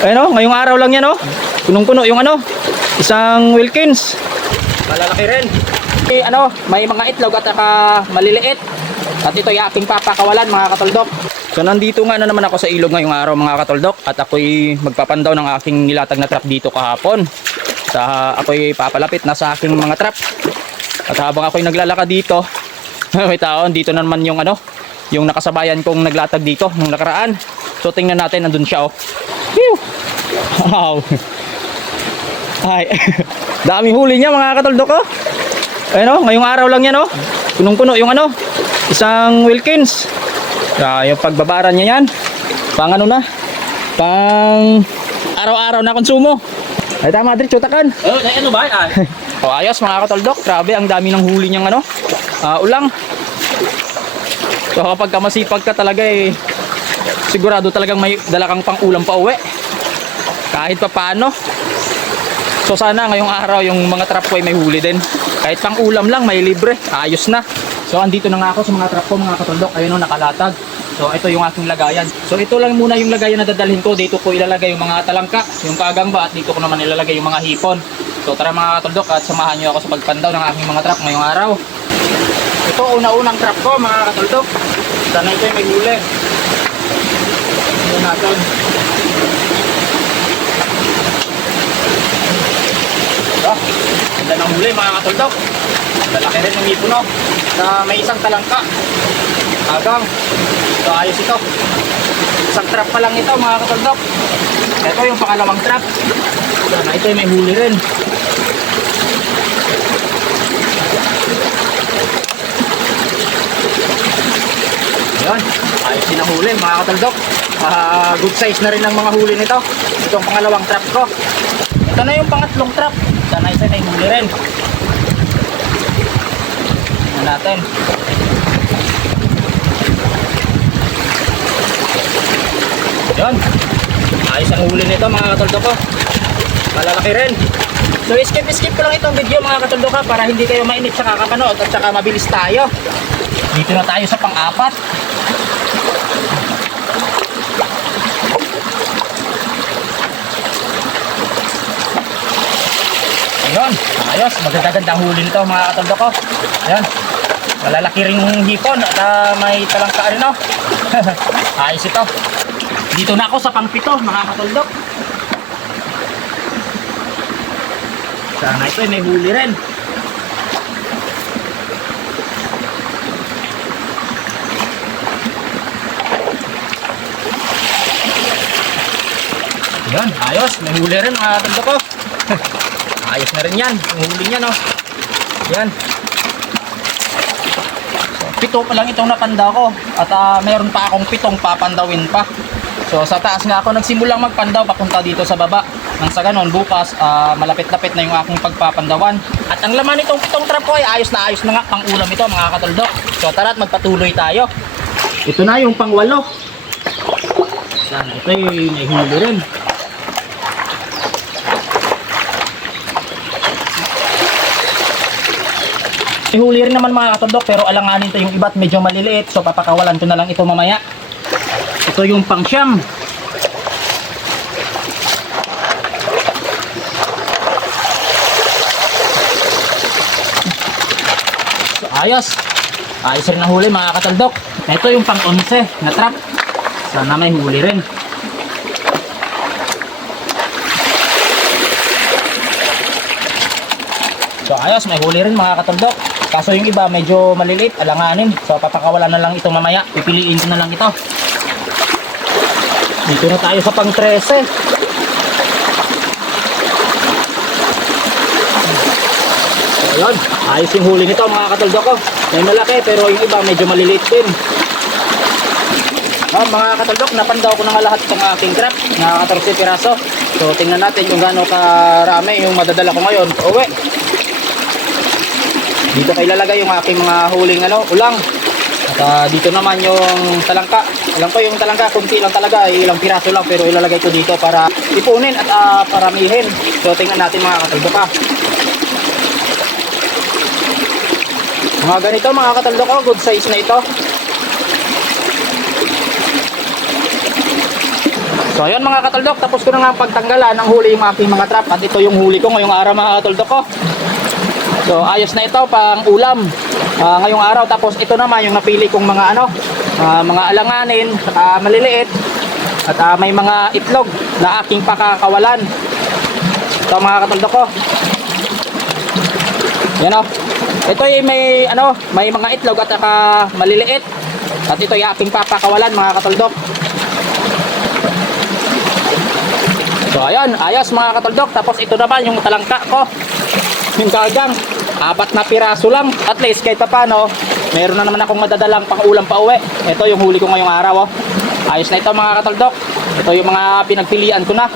Ayun o, ngayong araw lang yan o. Punong-puno yung ano, isang Wilkins. Malalaki rin. May mga itlog at saka maliliit. At ito yung aking papakawalan mga katoldok. So nandito nga na naman ako sa ilog ngayong araw mga katoldok. At ako'y magpapandaw ng aking nilatag na trap dito kahapon. Ako'y papalapit na sa aking mga trap. At habang ako'y naglalakad dito, may tao, dito na naman yung yung nakasabayan kong naglatag dito nung nakaraan. So tingnan natin, nandun siya oh. Phew! Wow! Ay, daming huli niya mga katoldok ko. Ayun o, ngayong araw lang yan o. Punong-puno yung isang Wilkins. Yung pagbabaran niya yan. Pang pang araw-araw na konsumo. Ay tama, Dri, chutakan. Ano ba? O ayos mga katoldok, grabe ang dami ng huli niyang ulang. So kapag masipag ka talaga sigurado talagang may dala kang pang ulam pa uwi. Kahit pa paano. So sana ngayong araw yung mga trap ko ay may huli din. Kahit pang ulam lang, may libre. Ayos na. So andito na nga ako sa mga trap ko mga katoldok. Ayun o, nakalatag. So ito yung aking lagayan. So ito lang muna yung lagayan na dadalhin ko. Dito ko ilalagay yung mga talangka, yung kagangba, at dito ko naman ilalagay yung mga hipon. So tara mga katoldok at samahan nyo ako sa pagpandaw ng aking mga trap ngayong araw. Ito una-unang trap ko mga katoldok. Sana ito yung may huli. Ito natin. Ito, ganda ng huli mga katoldok. Lalaki rin ng hipon no? Na may isang talangka. Agang. So ayos ito. Isang trap pa lang ito mga katoldok. Ito yung pangalawang trap. Sana ito yung may huli rin. Ayan, ayos din ang huli mga katoldok. Good size na rin ang mga huli nito. Ito ang pangalawang trap ko. Ito na yung pangatlong trap. Sana ito may huli rin. Tingnan natin. Ayan, ayos ang huli nito mga katoldok ko. Malalaki rin. So skip ko lang itong video mga katoldok ha, para hindi kayo mainit sa kakapanood at saka mabilis tayo. Dito na tayo sa pang-apat. Ayun, ayos, maganda-gandang huli nito mga katoldok ko. Ayan, malalaki ring hipon at may talangka rin no. Ayos ito. Dito na ako sa pang-pito mga katoldok. Sana ito may huli rin. Yan, ayos, may huli rin mga katoldok ko. Ayos na rin yan, yung huli niya no. Yan. So, 7 pa lang itong napanda ko. At mayroon pa akong 7 papandawin pa. So sa taas nga ako nagsimulang magpandaw papunta dito sa baba. Nang sa ganon bukas malapit-lapit na yung aking pagpapandawan. At ang laman nitong 7 trap ko ay ayos na nga pang ulam ito mga katoldok. So tara at magpatuloy tayo. Ito na yung pang 8. Sana ito yung may huli rin. May huli rin naman mga katoldok, pero alanganin ito yung iba't medyo maliliit. So papakawalan ko na lang ito mamaya. Ito yung pang 9. So ayos. Ayos rin ang huli mga katoldok. Ito yung pang 11 na trap. Sana may huli rin. So ayos, may huli rin mga katoldok. Kaso yung iba medyo maliliit, alanganin. So papakawalan na lang ito mamaya. Pipiliin ko na lang ito. Dito na tayo sa pang 13. So yun, ayos yung huli nito mga katoldok ko. May malaki pero yung iba medyo maliliit din. Mga katoldok, napandaw ko na nga lahat itong aking trap na 14 piraso. So tingnan natin kung gaano karami yung madadala ko ngayon uwi. Dito ko ilalagay yung aking mga huling ulang. At dito naman yung talangka. Alam ko yung talangka kunti lang talaga, ilang piraso lang, pero ilalagay ko dito para ipunin at paramihin. So tingnan natin mga katoldok ha. Mga ganito mga katoldok ko, good size na ito. So So ayun mga katuldok, tapos ko na nga pagtanggalan ng huli yung aking mga trap. At ito yung huli ko ngayong araw mga katuldok ko. So ayos na ito pang ulam ngayong araw. Tapos ito naman yung napili kong mga mga alanganin, maliliit. At may mga itlog na aking pakakawalan. Ito mga katuldok ko. Yan o. Ito ay may mga itlog at maliliit. At ito ay aking papakawalan mga katuldok. So ayan, ayos mga katuldok. Tapos ito naman yung talangka ko. Yung gagang, 4 na piraso lang. At least kahit papano, meron na naman akong madadalang pang ulam pa uwi. Ito yung huli ko ngayong araw. Ayos na ito mga katuldok. Ito yung mga pinagpilian ko na.